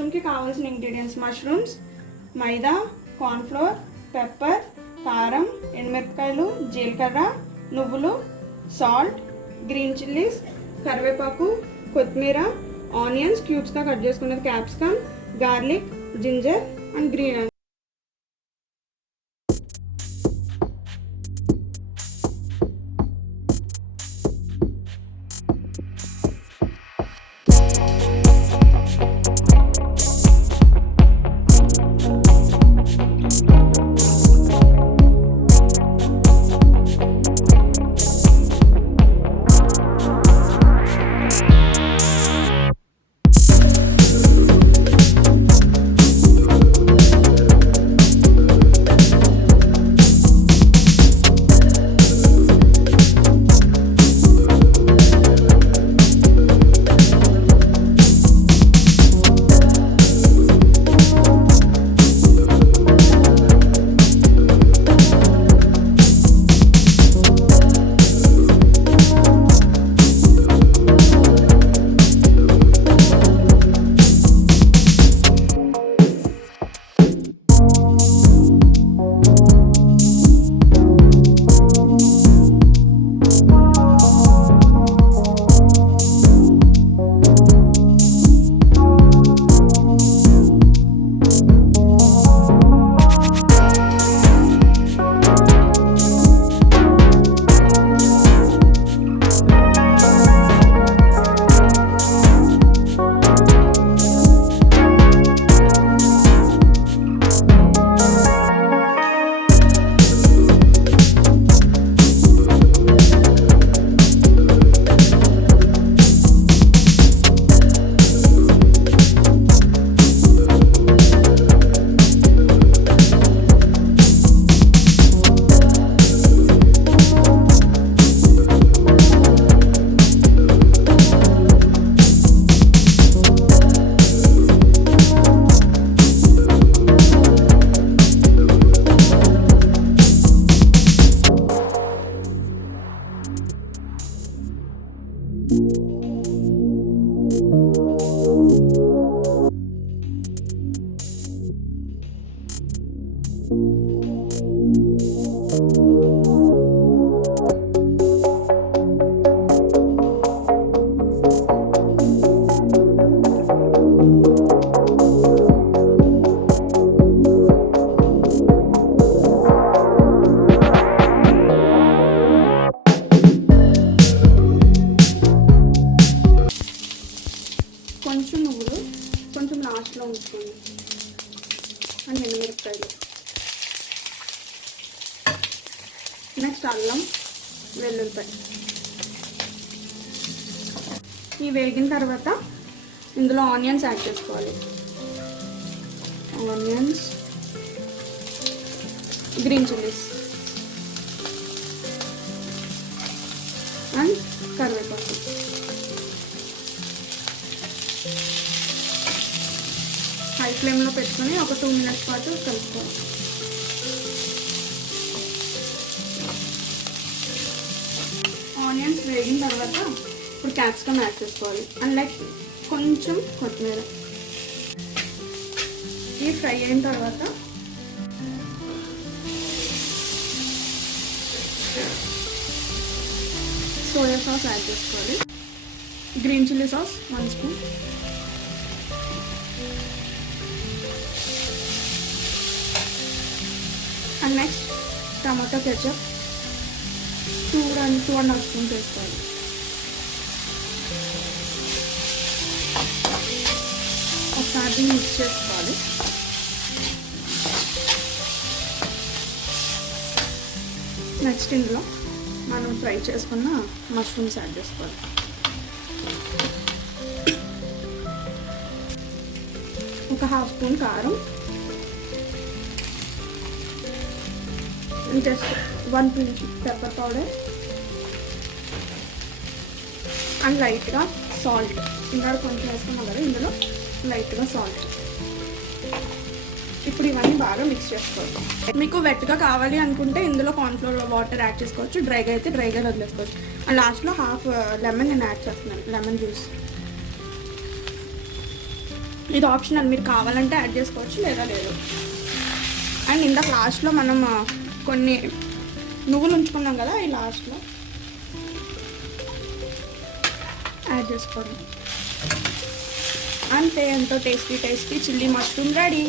మష్రూమ్కి కావాల్సిన ingredients mushrooms, మైదా, cornflour, pepper, కారం, ఎండుమిరపకాయలు, జీలకర్ర, నువ్వులు, సాల్ట్, గ్రీన్ చిల్లీస్, కరివేపాకు, కొత్తిమీర, ఆనియన్స్ క్యూబ్స్గా కట్ చేసుకున్నది, capsicum, garlic, ginger and green. కొంచెం నువ్వులు, కొంచెం లాస్ట్లో ఉంచుకోండి అండ్ ఎండుమిరపకాయలు. నెక్స్ట్ అల్లం, వెల్లుల్లిపాయ. ఇవి వేగిన తర్వాత ఇందులో ఆనియన్స్ యాడ్ చేసుకోవాలి. ఆనియన్స్, గ్రీన్ చిల్లీస్ అండ్ కరివేపాకు. హై ఫ్లేమ్లో పెట్టుకొని ఒక 2 minutes పాటు కలుపుకోవాలి. ఆనియన్స్ వేగిన తర్వాత ఇప్పుడు క్యాప్సికమ్ యాడ్ చేసుకోవాలి అండ్ లైక్ కొంచెం కొత్తిమీర. ఇవి ఫ్రై అయిన తర్వాత సోయా సాస్ యాడ్ చేసుకోవాలి. Green chilli sauce 1 spoon. And next tomato ketchup 2.5 spoons వేసుకోవాలి. ఒకసారి మిక్స్ చేసుకోవాలి. నెక్స్ట్ ఇందులో మనం ఫ్రై చేసుకున్న మష్రూమ్స్ యాడ్ చేసుకోవాలి. ఒక 1/2 spoon కారం, జస్ట్ 1 pinch పెప్పర్ పౌడర్ అండ్ లైట్గా సాల్ట్. ఇంకా కొంచెం వేసుకున్నాం కదా, ఇందులో లైట్గా సాల్ట్. ఇప్పుడు ఇవన్నీ బాగా మిక్స్ చేసుకోవాలి. మీకు వెట్గా కావాలి అనుకుంటే ఇందులో కార్న్ఫ్లోర్ వాటర్ యాడ్ చేసుకోవచ్చు, డ్రైగా అయితే డ్రైగా వదిలేసుకోవచ్చు. అండ్ లాస్ట్లో 1/2 లెమన్ నేను యాడ్ చేస్తున్నాను, లెమన్ జ్యూస్. ఇది ఆప్షనల్, మీరు కావాలంటే యాడ్ చేసుకోవచ్చు లేదా లేదు. అండ్ ఇందాక లాస్ట్లో మనం కొన్ని నువ్వులు ఉంచుకున్నాం కదా, ఈ లాస్ట్లో యాడ్ చేసుకోండి. అంతే, ఎంతో టేస్టీ చిల్లీ మష్రూమ్ రెడీ.